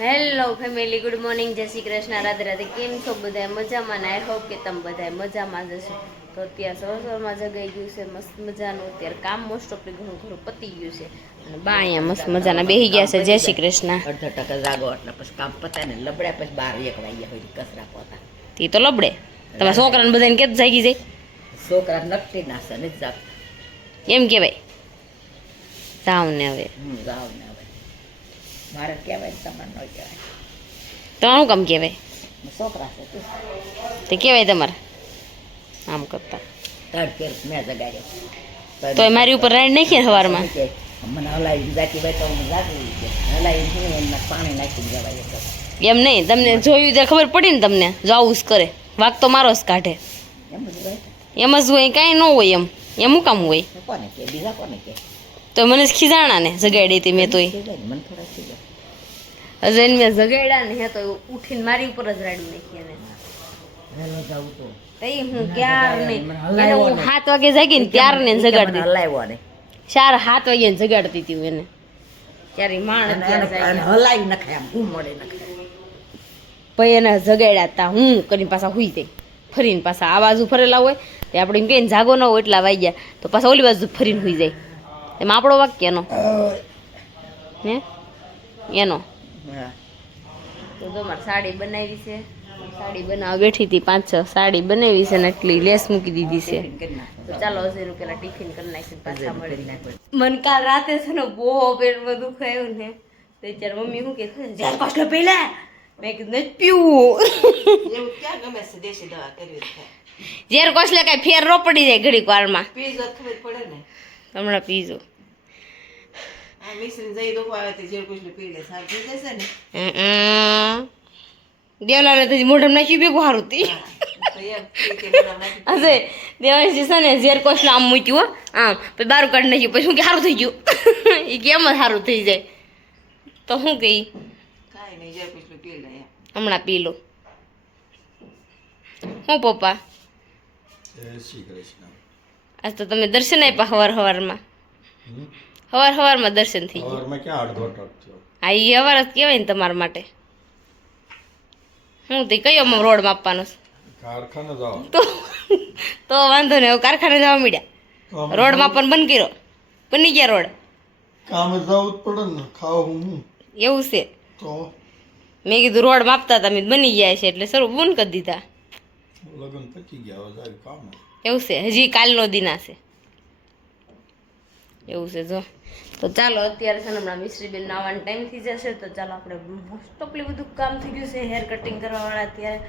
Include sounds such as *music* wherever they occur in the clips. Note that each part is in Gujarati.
હેલો ફેમિલી ગુડ મોર્નિંગ જય શ્રી કૃષ્ણ. રાધે રાધે. કેમ છો બધા મજામાં ને? આઈ હોપ કે તમે બધા મજામાં જશો તો અત્યારે સવાર સવારમાં જગાઈ ગયું છે. મસ્ત મજાનું. અત્યારે કામ મોસ્ટ ઓફલી ઘણું ઘણું પતી ગયું છે. અને બા અહીંયા મસ્ત મજાના બેહી ગયા છે. જય શ્રી કૃષ્ણ. અડધો ટકા જાગો એટલે પછી કામ પતાય ને લબડ્યા પછી બાર એક વાગ્યા હોય કચરા પોતા. તે તો લબડે. તમારા છોકરાને બધાને કેત જાગી જાય? છોકરા નકટી નાશે ને જાગ એમ કહેવાય. જાવ ને હવે જાવ ને મારે કહેવાય તમારે ન કહેવાય. ત્રણ કામ કહેવાય? છોકરા છે તે. કહેવાય તમારે? આમ કરતા. તડ ફેર મેં જગાડ્યો. તો મારી ઉપર રાઈડ નાખીએ સવારમાં મને હલાવી જાતી ભાઈ તો હું જાગી હલાવી એમને પાણી નાખી જવાય એમ નહીં તમને જોયું ત્યારે ખબર પડી ને તમને જો આવું જ કરે. વાક તો મારો જ કાઢે. એમ જ હોય. કાંઈ ન હોય એમ. એમ હું કામ હોય? કોને કે? બીજા કોને કે? તો મને ખીજાણા ને જગાડી હતી મેં તોય. ખીજાય ને, મને થોડા ખીજાય. હજે એને મેં જગાડ્યા ને હે તો ઉઠીને મારી ઉપર જ રાડું નાખી એને. તો. તઈ હું ક્યાર નહીં. એને હું સાત વાગે જાગી ને ત્યાર ને જગાડતી હલાવ્યો ને ચાર સાત વાગે જગાડતી હતી હું એને. ત્યારે માણ. હલાવી નખાય આમ ઘૂમ મળે નખાય પછી એને જગાડ્યા તા હું કરીને પાછા હુઈ જાય ફરીને પાછા આ બાજુ ફરેલા હોય તે આપણે એમ કહીએ ને જાગો ન હોય એટલા વાગ્યા. તો પાછા ઓલી બાજુ ફરીને હુઈ જાય. એમાં આપણો વાક્ય એનો. હે? એનો. તો જો સાડી બનાવી છે. સાડી બનાવવા બેઠી હતી પાંચ છ. સાડી બનાવી છે ને એટલી લેસ મૂકી દીધી છે. ચાલો હજી પેલા ટિફિન કરી નાખી પાછા મળી મન કાલ રાતે છે ને બહુ પેટ બધું ખાયું ને. તો ત્યારે મમ્મી શું કે જાય પાછળ પેલા મેં કીધું નથી પીવું. એવું ક્યાં ગમે છે દેશી દવા કરવી ઝેર કોસલે કઈ ફેર રોપડી જાય ઘડીક વારમાં. પીઝો ખબર પડે ને. હમણાં પીજો આ મિશ્રી જઈ દો આવે તે જેડ કુછ પી લે સાહેબ જશે ને દેવલાને તો મોઢમ નાખ્યું ભેગું સારું હતી તો એમ પી કે મોઢામાં નાખી હશે દેવાંશી છે ને ઝેર કોસલો આમ મૂક્યું હો આમ પછી બારું કાઢી નાખ્યું પછી હું કે સારું થઈ ગયું. એ કેમ જ સારું થઈ જાય. તો શું કહી હમણાં પી લો હું પપ્પા? આજ તો તમે દર્શન આપ્યા હવાર હવારમાં. હવાર હવારમાં દર્શન થઈ ગયા. ક્યાં અડધો ટક થયો? હા એ હવાર જ કહેવાય ને તમારા માટે. હું તે કયો રોડ માપવાનો છે? કારખાને જાવ તો તો વાંધો નહીં હવે કારખાને જવા મળ્યા રોડ માપવાનો બંધ કર્યો. બની ગયા રોડ. કામે જવું જ પડે ને ખાવ હું એવું છે. તો? મેં કીધું રોડ માપતા તમે મેં બની ગયા છે એટલે સરું બંધ કરી દીધા. લગ્ન પચી ગયા કામ એવું છે હજી કાલનો દિના છે. એવું છે, જો. તો ચાલો, અત્યારે છે ને હમણાં મિશ્રીબેન આવવાનો ટાઈમ થઈ જશે, તો ચાલો આપણે મોસ્ટ ઓફલી બધું કામ થઈ ગયું છે હેર કટિંગ કરવાવાળા અત્યારે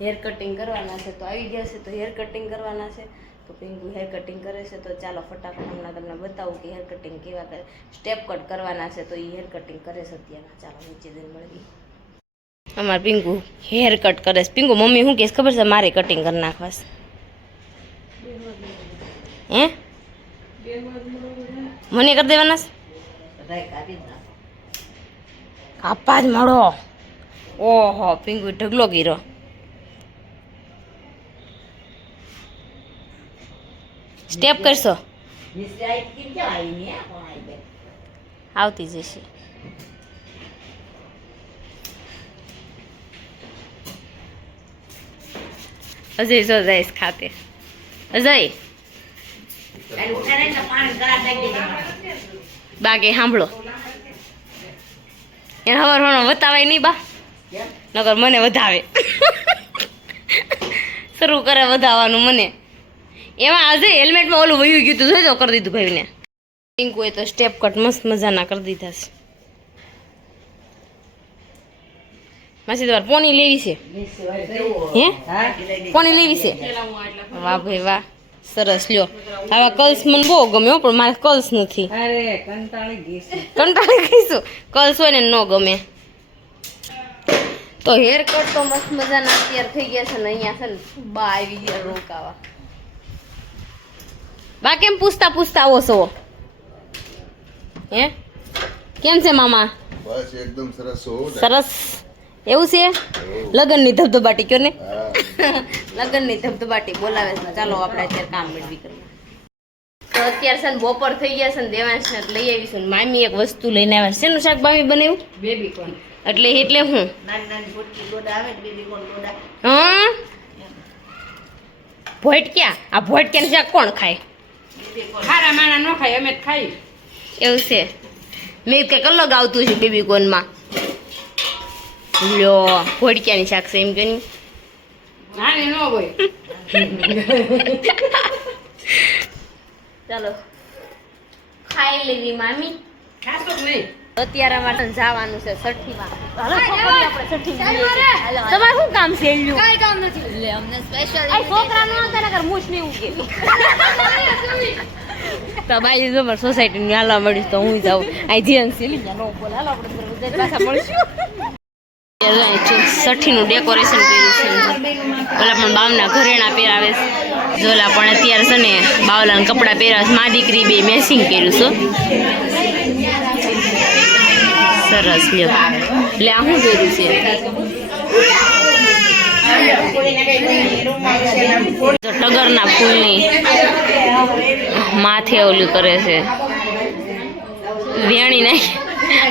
હેર કટિંગ કરવાના છે, તો આવી ગયા છે, તો હેર કટિંગ કરવાના છે. તો પિંકુ હેર કટિંગ કરે છે, તો ચાલો ફટાફટ હમણાં તમને બતાવું કે હેર કટિંગ કેવા કરે. સ્ટેપ કટ કરવાના છે, તો એ હેર કટિંગ કરે છે અત્યારે. ચાલો, નીચે દિન મળવી અમારે પિંકુ હેર કટ કરે છે. પિંકુ, મમ્મી, શું કહેશ ખબર છે? મારે કટિંગ કરી નાખવાસ હે? મને કરી દેવાના. કાપા જ મળો. ઓહો પિંકુ ઢગલો ગીરો સ્ટેપ કરશો? આવતી જશે. અજય, જો જઈશ ખાતે. અજય એને ઉઠાડીને તો પાણી ગળા નાખી દીધા. બાકી સાંભળો. એને હવાર હોનો બતાવાય નહીં બા. નગર મને વધાવે. શરૂ કરે વધાવવાનું મને. એમાં આજે હેલ્મેટમાં ઓલું વયું ગયું તું જોજો કરી દીધું ભાઈને. પિંકુએ તો સ્ટેપ કટ મસ્ત મજાના કરી દીધા છે. માસી તમારે પોની લેવી છે? હે? પોની લેવી છે? વાહ ભાઈ વાહ. સરસ લ્યો. આવા કલ્સ મને બહુ ગમે હો, પણ મારે કલ્સ નથી. અરે કંટાળી ગઈ કંટાળી ગઈશું? કલ્સ હોય ને ન ગમે. તો હેર કટ તો મસ્ત મજાના અત્યારે થઈ ગયા છે ને અહીંયા છે ને બા આવી ગયા રોકાવા. બા કેમ પૂછતા પૂછતા આવો છો? હે? કેમ છે મામા? બસ એકદમ સરસ સરસ. એવું છે? લગ્નની ધબધબાટી કયો ને? લગ્નની ધબધબાટી બોલાવે છે. ચાલો આપણે અત્યારે કામ મેળવી કરીએ. તો અત્યારે છે ને બપોર થઈ ગયા છે ને દેવાંશ ને લઈ આવીશું ને મામી એક વસ્તુ લઈને આવ્યા છે. નું શાક મામી બનાવ્યું? બેબી કોન એટલે એટલે હું? નાની નાની ફૂટકી ગોડા આવે બેબી કોણ ગોડા હા? ભોટક્યા? આ ભોટક્યાનું શાક કોણ ખાય? ખારા માણા ન ખાય અમે જ ખાઈ એવું છે. મેં કંઈક અલગ આવતું છે બેબી કોનમાં લ્યો ભોટક્યાની શાક છે એમ કે નહીં ચાલો. ખાઈ લેવી મામી. અત્યારે માટે જવાનું છે છઠ્ઠીમાં. હાલો આપણે છઠ્ઠીમાં તમારે શું કામ છે એલ્યું કાંઈ કામ નથી. એટલે અમને સ્પેશિયલ આ છોકરા નો કરે મૂછ નહીં ઉગે. *laughs* તમારી બાઈ જો સોસાયટી ની હાલવા મળીશ તો હું જાઉં. આ જીએન સીલી નો બોલ હાલો આપણે પાછા મળીશું. સઠ્ઠીનું ડેકોરેશન કર્યું છે. ઓલા પણ બાવના ઘરેણા પહેરાવે છે. જોલા પણ અત્યારે છે ને બાવલાના કપડાં પહેરાવે મા દીકરી બે મેસિંગ કર્યું છે. સરસ, લ્યો. એટલે આ શું કર્યું છે? ટગરના ફૂલની માથે ઓલું કરે છે. વેણી નાખે.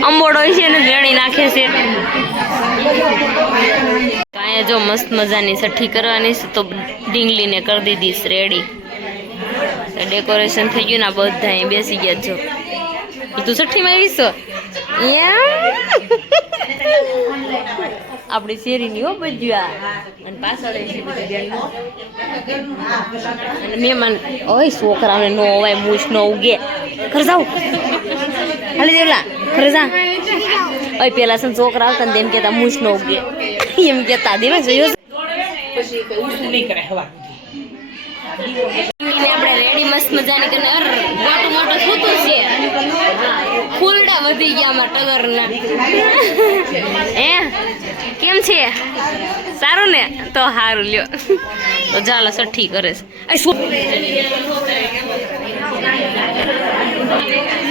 અંબોડો હોય છે અને વેણી નાખે છે. અહીંયા જો મસ્ત મજાની છઠ્ઠી કરવાની છે તો ડીંગલીને કરી દીધી રેડી ડેકોરેશન થઈ ગયું ને બધા અહીં બેસી ગયા જો તું તું છઠ્ઠીમાં આવીશ તો? આપણી શેરીની હો બધું અને પાછળ છે. અને મહેમાન, ઓય, છોકરાને નો અવાય, મૂછ નો ઉગે. ઘર જાવ હાલી દેવલા ઘરે ઓય પેલા સન ને છોકરા આવતા ને એમ કેતા મૂછ નો ઉગે. એમ કેતા દેવા જોયો? પછી ઊંચું નહીં કરે હવા આપણે રેડી મસ્ત મજાની કરીને અર મોટું મોટું થતું છે. ફૂલડા વધી ગયા આમાં ટગરના. હે? કેમ છે? સારું ને? તો સારું લ્યો. તો ચાલો સઠ્ઠી કરે છે.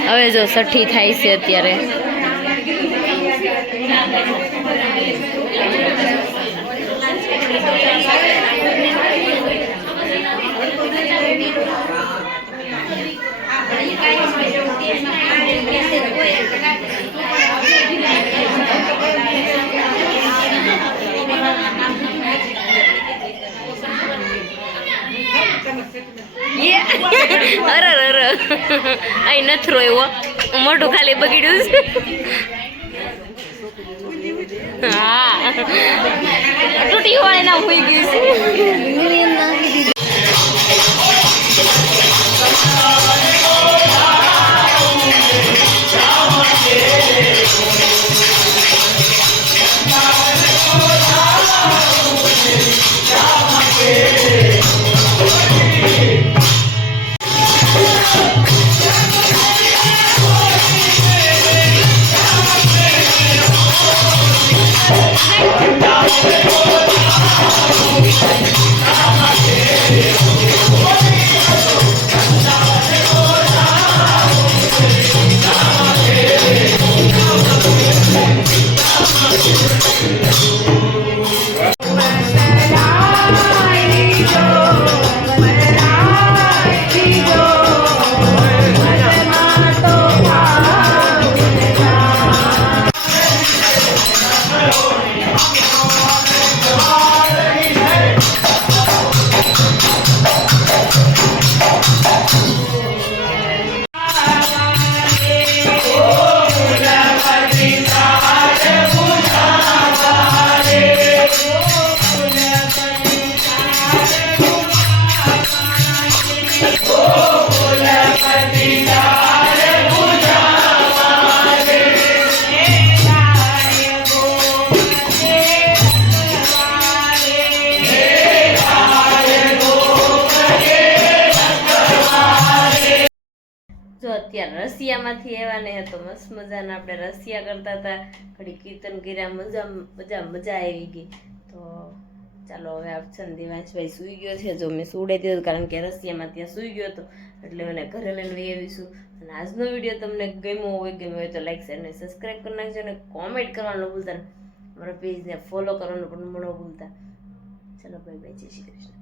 હવે જો સઠ્ઠી થાય છે અત્યારે. અરે અરે અહીં નથી રોયો મોઢું ખાલી બગડ્યું છે. હા. તૂટી હોય ના હોઈ ગયું છે. રશિયામાંથી આવ્યા ને તો મસ્ત મજાના આપણે રશિયા કરતા હતા. ઘડી કીર્તન કર્યા, મજા મજા મજા આવી ગઈ. તો ચાલો હવે આપશન દિવાંશભાઈ સૂઈ ગયો છે. જો મેં સુવડાવી દીધો કારણ કે રશિયામાં ત્યાં સૂઈ ગયો હતો. એટલે મને ઘરે લઈને વહી આવીશું અને આજનો વીડિયો તમને ગમ્યો હોય ગમ્યો હોય તો લાઈક શેર અને સબસ્ક્રાઈબ કરી નાખજો અને કોમેન્ટ કરવાનું ભૂલતા. મારા પેજને ફોલો કરવાનું પણ ન ભૂલતા. ચલો ભાઈ ભાઈ જય શ્રી કૃષ્ણ.